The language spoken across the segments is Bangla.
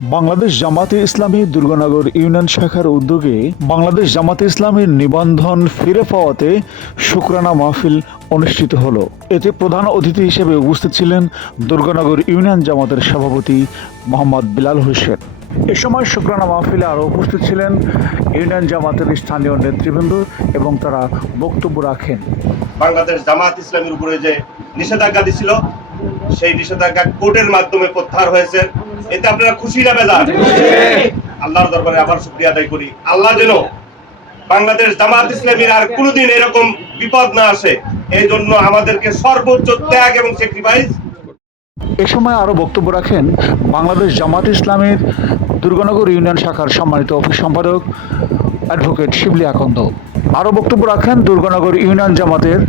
বাংলাদেশ জামাতে ইসলামী দুর্গানগর ইউনিয়ন শাখার উদ্যোগে বাংলাদেশ জামাতে ইসলামীর নিবন্ধন ফিরে পাওয়াতে শুক্রানা মাহফিল অনুষ্ঠিত হল। এতে প্রধান অতিথি হিসেবে উপস্থিত ছিলেন দুর্গানগর ইউনিয়ন জামাতের সভাপতি মোহাম্মদ বিলাল হোসেন। এ সময় শুক্রানা মাহফিলে আরও উপস্থিত ছিলেন ইউনিয়ন জামাতের স্থানীয় নেতৃবৃন্দ এবং তারা বক্তব্য রাখেন। বাংলাদেশ জামাত ইসলামের উপরে যে নিষেধাজ্ঞা দিছিল, সেই নিষেধাজ্ঞা কোর্টের মাধ্যমে প্রত্যাহার হয়েছে। এতে আপনারা খুশি না বেজার? আল্লাহর দরবারে আবার শুক্রিয়া আদায় করি। আল্লাহ যেন বাংলাদেশ জামাত ইসলামীর আর কোনোদিন এরকম বিপদ না আসে। এই জন্য আমাদেরকে সর্বোচ্চ ত্যাগ এবং স্যাক্রিফাইস এ সময় আরও বক্তব্য রাখেন বাংলাদেশ জামাত ইসলামের দুর্গানগর ইউনিয়ন শাখার সম্মানিত অফিস সম্পাদক অ্যাডভোকেট শিবলি আকন্দ। আরও বক্তব্য রাখেন দুর্গানগর ইউনিয়ন জামাতের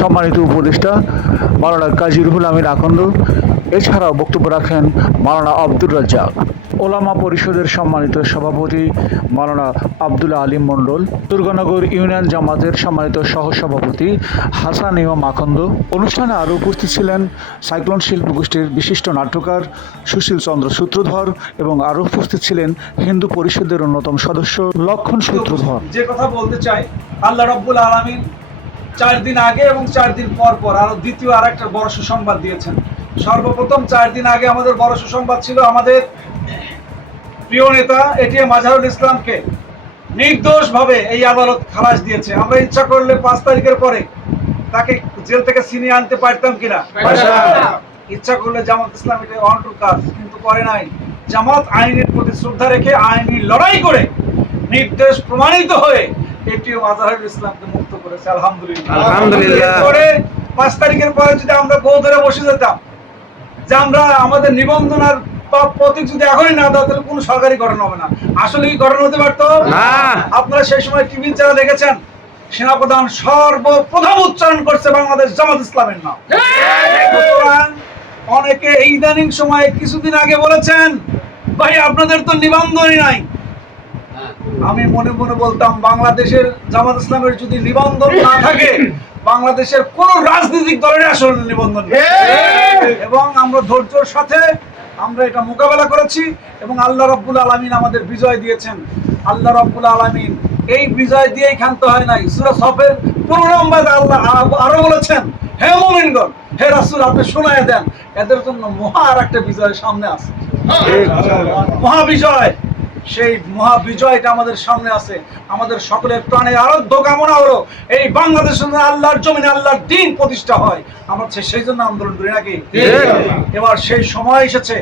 সম্মানিত উপদেষ্টা মাওলানা কাজী রুহুল আমির আকন্দ। এছাড়াও বক্তব্য রাখেন মাওলানা আব্দুর রাজ্জাক। ওলামা পরিষদের সম্মানিত সভাপতি মাওলানা আবদুল্লাহ আলিম মণ্ডল, দুর্গানগর ইউনিয়ন জামাতের সম্মানিত সহসভাপতি হাসান ইমাম আখন্দ। অনুষ্ঠানে আরও উপস্থিত ছিলেন সাইক্লোন শিল্প গোষ্ঠীর বিশিষ্ট নাট্যকার সুশীল চন্দ্র সূত্রধর এবং আরও উপস্থিত ছিলেন হিন্দু পরিষদের অন্যতম সদস্য লক্ষণ সূত্রধর। যে কথা বলতে চাই, আল্লাহ রব্বুল আলমিন চার দিন আগে এবং চার দিন পর পর আরও দ্বিতীয় আর একটা বড় সুসংবাদ দিয়েছেন। সর্বপ্রথম চার দিন আগে আমাদের বড় সুসংবাদ ছিল আমাদের প্রিয় নেতা এটিএম আজহারুল ইসলামকে নির্দোষ ভাবে এই আদালত খালাস দিয়েছে। আমরা ইচ্ছা করলে পাঁচ তারিখের পরে তাকে জেল থেকে ছিনিয়ে আনতে পারতাম কিনা? ইচ্ছা করলে জামাত ইসলাম এটা অনটু কাজ কিন্তু করে নাই। জামাত আইনের প্রতি শ্রদ্ধা রেখে আইনি লড়াই করে নির্দেশ প্রমাণিত হয়ে এটিও আজহারুল ইসলামকে মুক্ত করেছে। আলহামদুলিল্লাহ। আলহামদুলিল্লাহ। পাঁচ তারিখের পরে যদি আমরা বউ ধরে বসে যেতাম যে আমরা আমাদের নিবন্ধন আর প্রতীক যদি এখনই না দাও তাহলে কোনো সরকারি গঠন হবে না। আসলে কি গঠন হতে পারতো? আপনারা সেই সময় টিভি যারা দেখেছেন? সেনাপ্রধান সর্বপ্রথম উচ্চারণ করছে বাংলাদেশ জামাত ইসলামের নাম। অনেকে এই ইদানিং সময়ে কিছুদিন আগে বলেছেন ভাই আপনাদের তো নিবন্ধনই নাই। আমি মনে মনে বলতাম বাংলাদেশের জামাত ইসলামের যদি নিবন্ধন না থাকে বাংলাদেশের কোন রাজনৈতিক দলের আসলে নিবন্ধন এবং আমরা ধৈর্যের সাথে আমরা এটা মোকাবেলা করেছি এবং আল্লাহ রব্বুল আলমিন আমাদের বিজয় দিয়েছেন। আল্লাহ রব্বুল আলমিন এই বিজয় দিয়েই ক্ষান্ত হয় নাই। সুরা সফের পনেরো নম্বর আল্লাহ আরও বলেছেন হে মোমিনগণ হে রাসূল আপনি শোনায় দেন। এদের জন্য মহা আর একটা বিজয় সামনে আছে। মহা বিজয় সেই মহা বিজয়টা আমাদের সামনে আছে। আমাদের সকলের প্রাণে আরাধ্য কামনা হলো এই বাংলাদেশের আল্লাহর জমিনে আল্লাহর দিন প্রতিষ্ঠা হয়। আমরা সেই জন্য আন্দোলন করি নাকি? এবার সেই সময় এসেছে।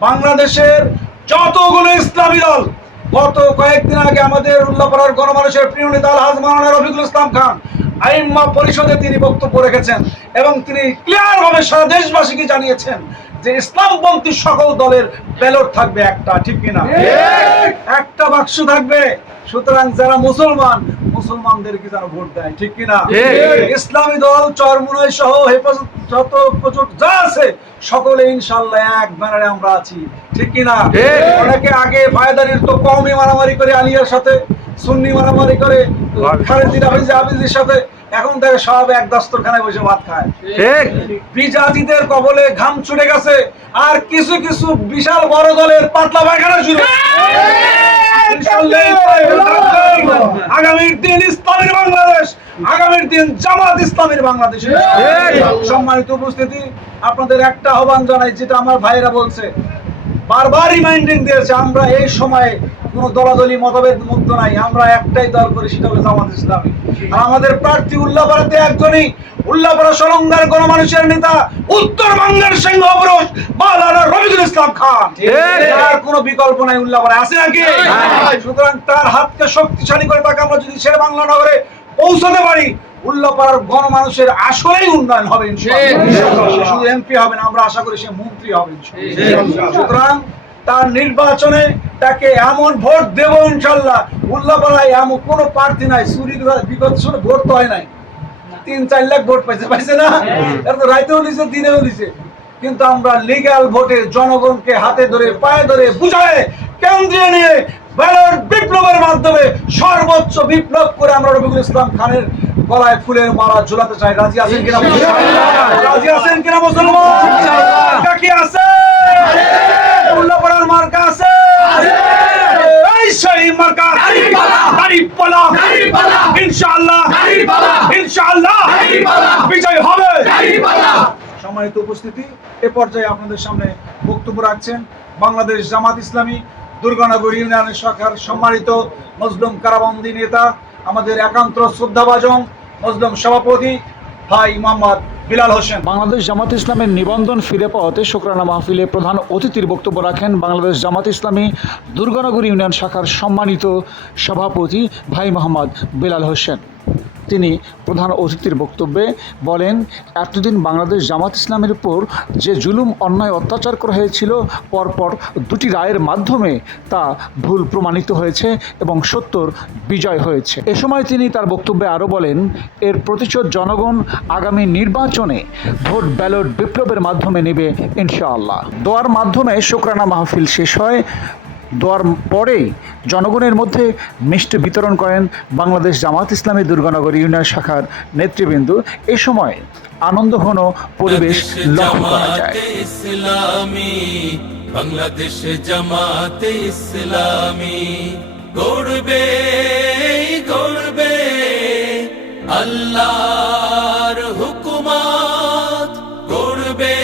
বাংলাদেশের যতগুলো ইসলামী দল গত কয়েকদিন আগে আমাদের উল্লাপাড়ার গণমানুষের প্রিয় নেতা আলহাজ মাওলানা রফিকুল ইসলাম খান আইম্মা পরিষদে তিনি বক্তব্য রেখেছেন এবং তিনি ক্লিয়ার ভাবে সারা দেশবাসীকে জানিয়েছেন যে ইসলামপন্থী সকল দলের ব্যালট থাকবে একটা ঠিক কিনা? একটা বাক্স থাকবে। সুতরাং যারা মুসলমান মুসলমানদেরকে যেন ভোট দেয় ঠিক কিনা? ইসলামী দল চরমুনাই সহ হেফাজত যত প্রচুর যা আছে সকলে ইনশাল্লাহ এক ব্যানারে আমরা আছি ঠিক কিনা? অনেকে আগে ফায়দারির তো কমই মারামারি করে আলিয়ার সাথে সুন্নি মারামারি করে খালেদিন আবিজ আবিজের সাথে এখন দেখে সব এক দস্তরখানায় বসে ভাত খায়। বিজাতিদের কবলে ঘাম ছুটে গেছে আর কিছু কিছু বিশাল বড় দলের পাতলা পায়খানা শুরু। আগামীর দিন ইসলামের বাংলাদেশ আগামীর দিন জামাত ইসলামের বাংলাদেশ। সম্মানিত উপস্থিতি আপনাদের একটা আহ্বান জানাই যেটা আমার ভাইরা বলছে বারবার রিমাইন্ডিং দিয়েছে আমরা এই সময়ে কোন দলাদলি মতভেদ মুক্ত নাই আমরা একটাই দল করি সেটা হলো জামাত ইসলামী। আর আমাদের প্রার্থী উল্লাপাড়াতে একজনই উল্লাপাড়া সরঙ্গার গণমানুষের নেতা উত্তরবঙ্গের সিংহ পুরুষ মাওলানা রবিজুল ইসলাম খান। তার কোনো বিকল্প নাই উল্লাপাড়া আছে নাকি? সুতরাং তার হাতকে শক্তিশালী করে তাকে আমরা যদি শের বাংলা নগরে পৌঁছাতে পারি উল্লাপাড়ার গণমানুষের আসলেই উন্নয়ন হবে শুধু এমপি হবে না আমরা আশা করি সে মন্ত্রী হবে সুতরাং তার নির্বাচনে তাকে এমন ভোট দেব ইনশাল্লাহ উল্লাপাড়ায় এমন কোনো প্রার্থী নাই চুরি বিগত ভোট তো হয় নাই। তিন চার লাখ ভোট পাইছে পাইছে না? এরপর তো রাইতেও দিছে দিনেও দিছে। কিন্তু আমরা লিগাল ভোটে জনগণকে হাতে ধরে পায়ে ধরে বুঝায় কেন্দ্রে নিয়ে ব্যালট বিপ্লবের মাধ্যমে সর্বোচ্চ বিপ্লব করে আমরা রবিকুল ইসলাম খানের গলায় ফুলের মালা ঝুলাতে চাই। রাজি আছেন কিনা রাজি আছেন কিনা মুসলমান কাকি আছে উল্লাপাড়ার মার্কা আছে সেই মার্কা দাঁড়িপাল্লা ইনশাআল্লাহ ইনশাআল্লাহ বিজয় হবে সম্মানিত উপস্থিতি এ পর্যায়ে আপনাদের সামনে বক্তব্য রাখছেন বাংলাদেশ জামাত ইসলামী দুর্গানগর ইউনিয়নের শাখার সম্মানিত মজলুম কারাবন্দি নেতা আমাদের একান্ত শ্রদ্ধাভাজন মজলুম সভাপতি ভাই মোহাম্মদ বিলাল হোসেন। বাংলাদেশ জামাত ইসলামের নিবন্ধন ফিরে পাওয়াতে শুক্রানা মাহফিলে প্রধান অতিথির বক্তব্য রাখেন বাংলাদেশ জামাত ইসলামী দুর্গানগর ইউনিয়ন শাখার সম্মানিত সভাপতি ভাই মোহাম্মদ বেলাল হোসেন। তিনি প্রধান অতিথির বক্তব্যে বলেন, এতদিন বাংলাদেশ জামাত ইসলামের উপর যে জুলুম, অন্যায়, অত্যাচার করা হয়েছিল, পরপর দুটি রায়ের মাধ্যমে তা ভুল প্রমাণিত হয়েছে এবং সত্যর বিজয় হয়েছে। এ সময় তিনি তার বক্তব্যে আরও বলেন, এর প্রতিশোধ জনগণ আগামী নির্বাচনে ভোট ব্যালট বিপ্লবের মাধ্যমে নেবে ইনশাআল্লাহ। দোয়ার মাধ্যমে শুক্রানা মাহফিল শেষ হয়। দোয়ার পরেই জনগণের মধ্যে মিষ্টি বিতরণ করেন বাংলাদেশ জামাত ইসলামী দুর্গানগর ইউনিয়ন শাখার নেতৃবৃন্দ। এ সময় আনন্দ আনন্দঘন পরিবেশ লক্ষ্য করা যায়। বাংলাদেশ জামাতে ইসলামী। গড়বে গড়বে আল্লাহর হুকুমত। গড়বে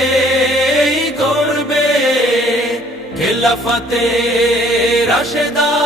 গড়বে খেলাফতে রাশেদার